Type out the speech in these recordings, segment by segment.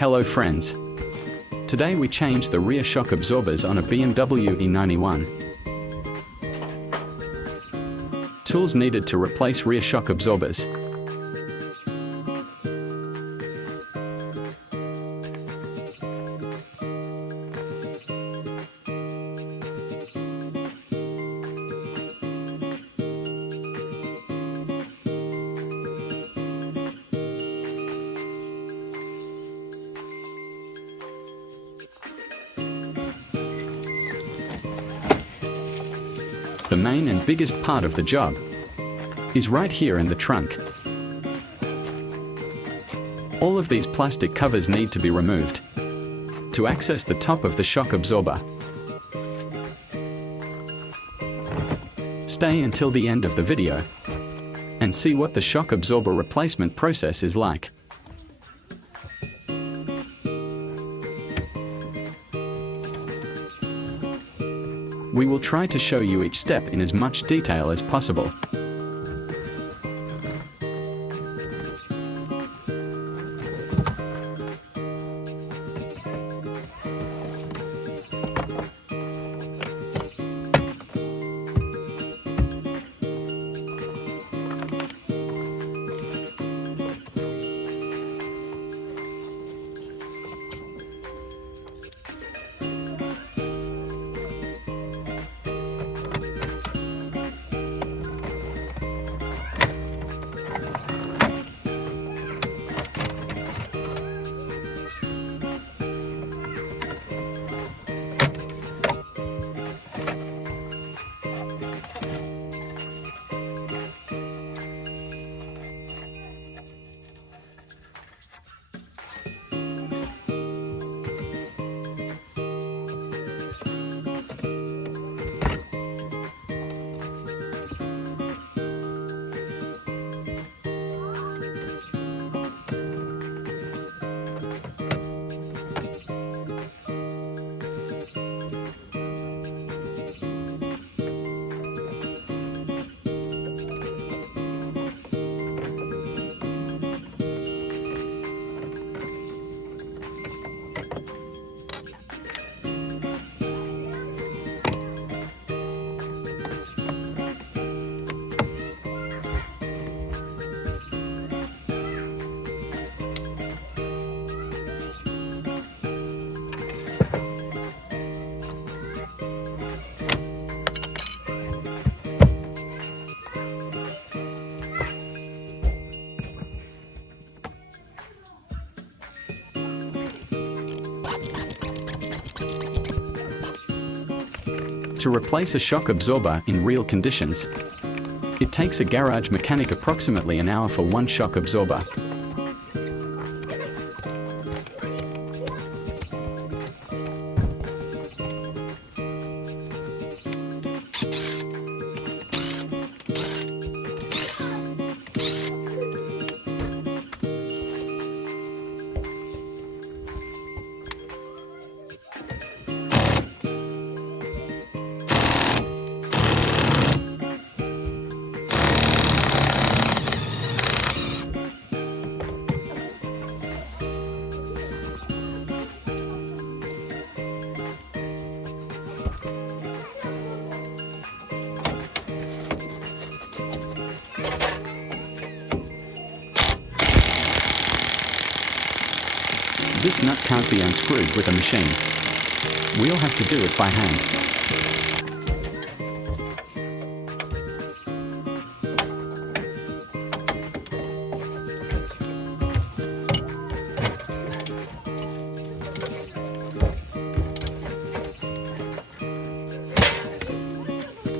Hello friends. Today we changed the rear shock absorbers on a BMW E91. Tools needed to replace rear shock absorbers. The main and biggest part of the job is right here in the trunk. All of these plastic covers need to be removed to access the top of the shock absorber. Stay until the end of the video and see what the shock absorber replacement process is like. We will try to show you each step in as much detail as possible. To replace a shock absorber in real conditions, it takes a garage mechanic approximately an hour for one shock absorber. This nut can't be unscrewed with a machine. We'll have to do it by hand.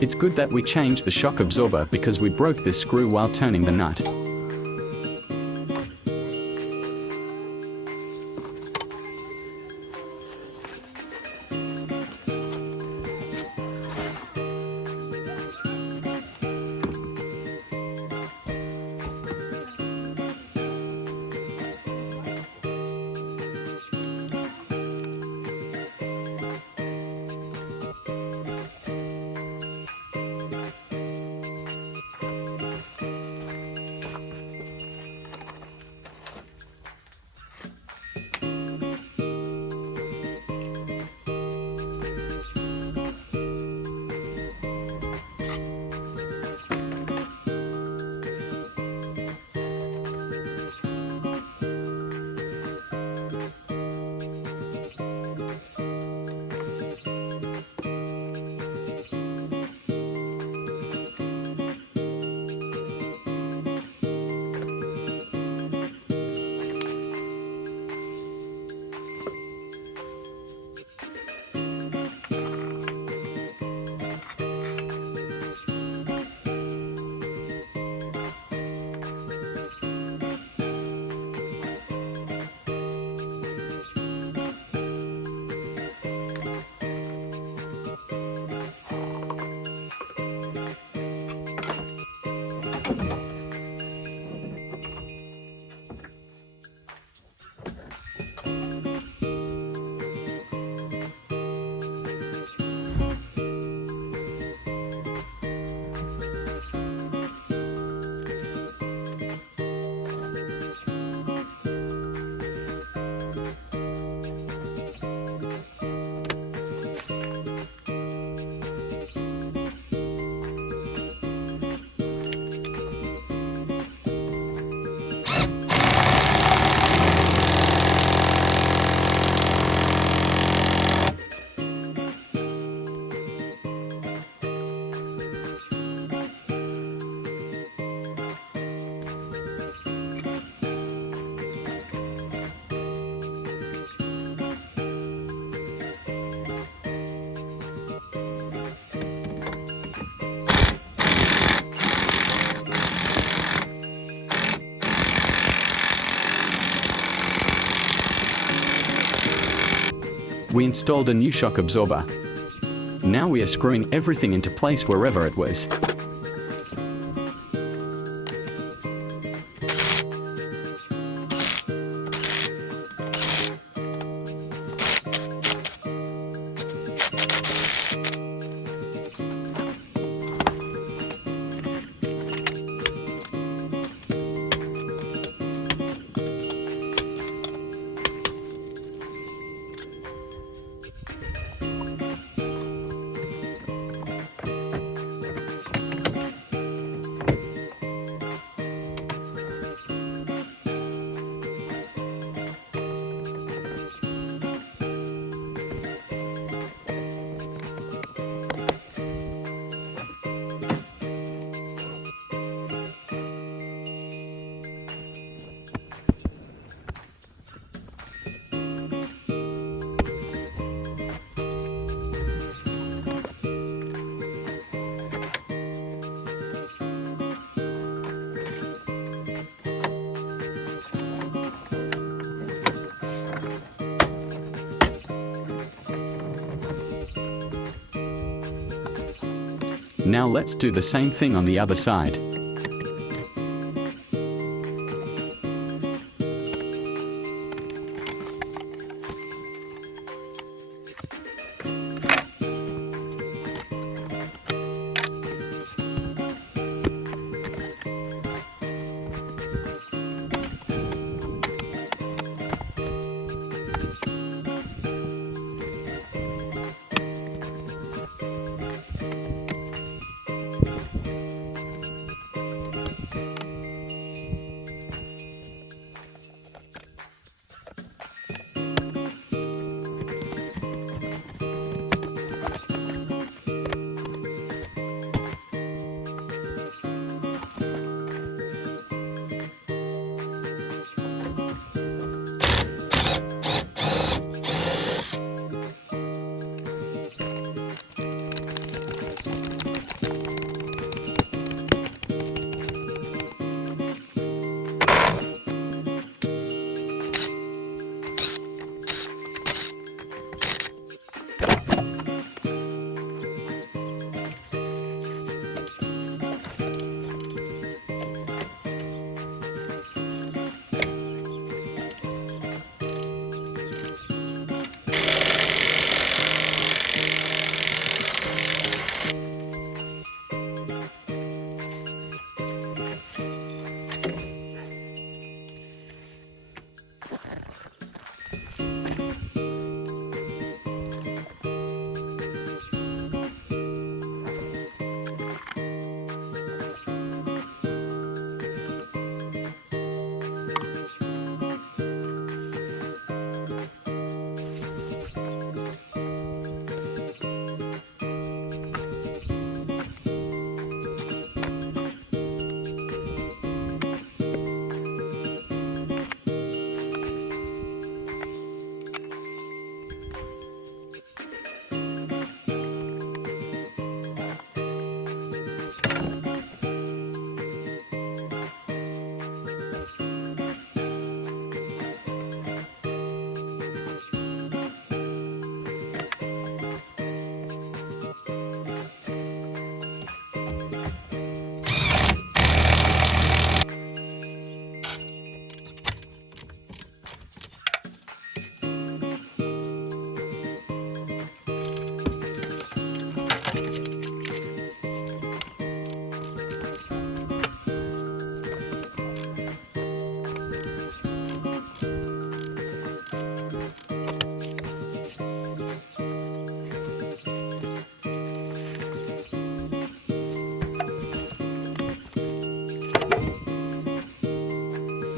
It's good that we changed the shock absorber because we broke this screw while turning the nut. We installed a new shock absorber. Now we are screwing everything into place wherever it was. Now let's do the same thing on the other side.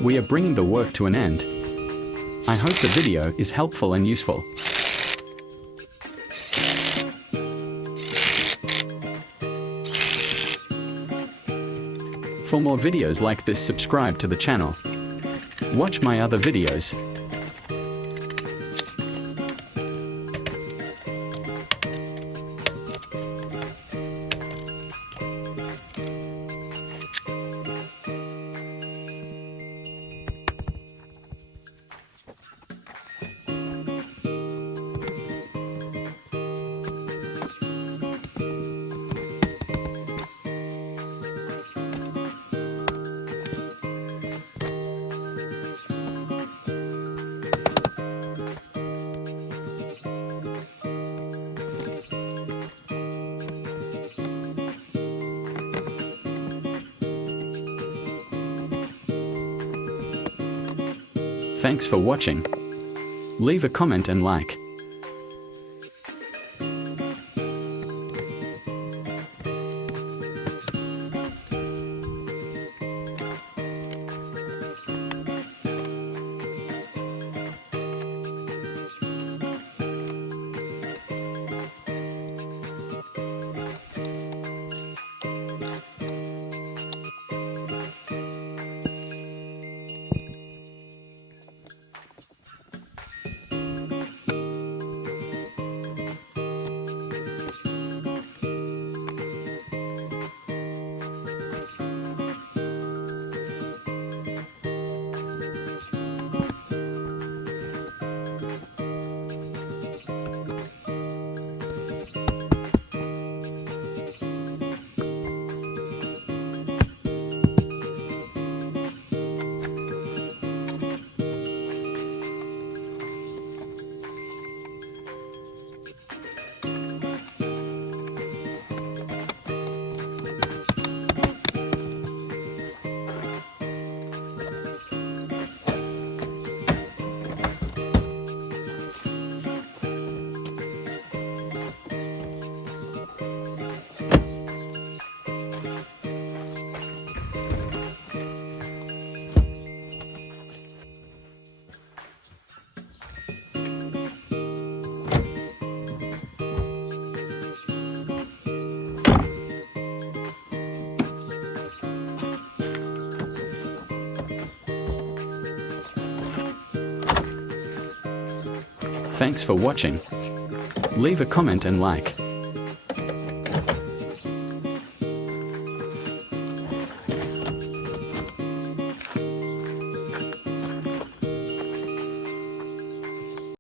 We are bringing the work to an end. I hope the video is helpful and useful. For more videos like this, subscribe to the channel. Watch my other videos. Thanks for watching. Leave a comment and like. Thanks for watching. Leave a comment and like.